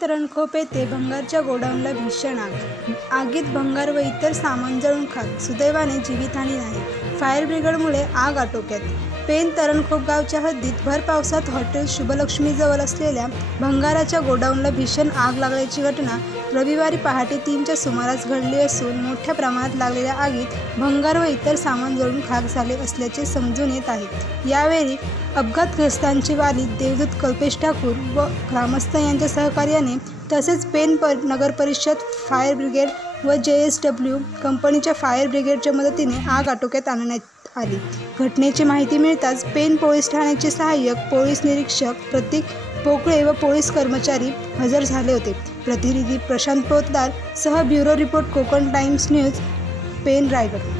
तरणखोप येथे भंगारच्या गोडाऊनला भीषण आग. आगीत भंगार व इतर सामान जळून खाक. सुदैवाने जीवितहानी नाही. फायर ब्रिगेडमुळे आग आटोक्यात. पेण तरणखोप गावच्या हद्दीत भर पावसात हॉटेल शुभलक्ष्मीजवळ असलेल्या भंगाराच्या गोडाऊनला भीषण आग लागल्याची घटना रविवारी पहाटे 3च्या सुमारास घडली असून मोठ्या प्रमाणात लागलेल्या आगीत भंगार व इतर सामान जळून खाक झाले असल्याचे समजून येत आहे. यावेळी अपघातग्रस्तांचे वाली देवदूत कल्पेश ठाकूर व ग्रामस्थ यांच्या सहकार्याने तसेच पेण नगरपरिषद, फायर ब्रिगेड व JSW कंपनीच्या फायर ब्रिगेडच्या मदतीने आग आटोक्यात आणण्यात आली. घटनेची माहिती मिळताच पेण पोलीस ठाण्याचे सहाय्यक पोलीस निरीक्षक प्रतीक पोकळे व पोलीस कर्मचारी हजर झाले होते. प्रतिनिधी प्रशांत पोतदार सह bureau report Konkan times news, Pen, Raigad.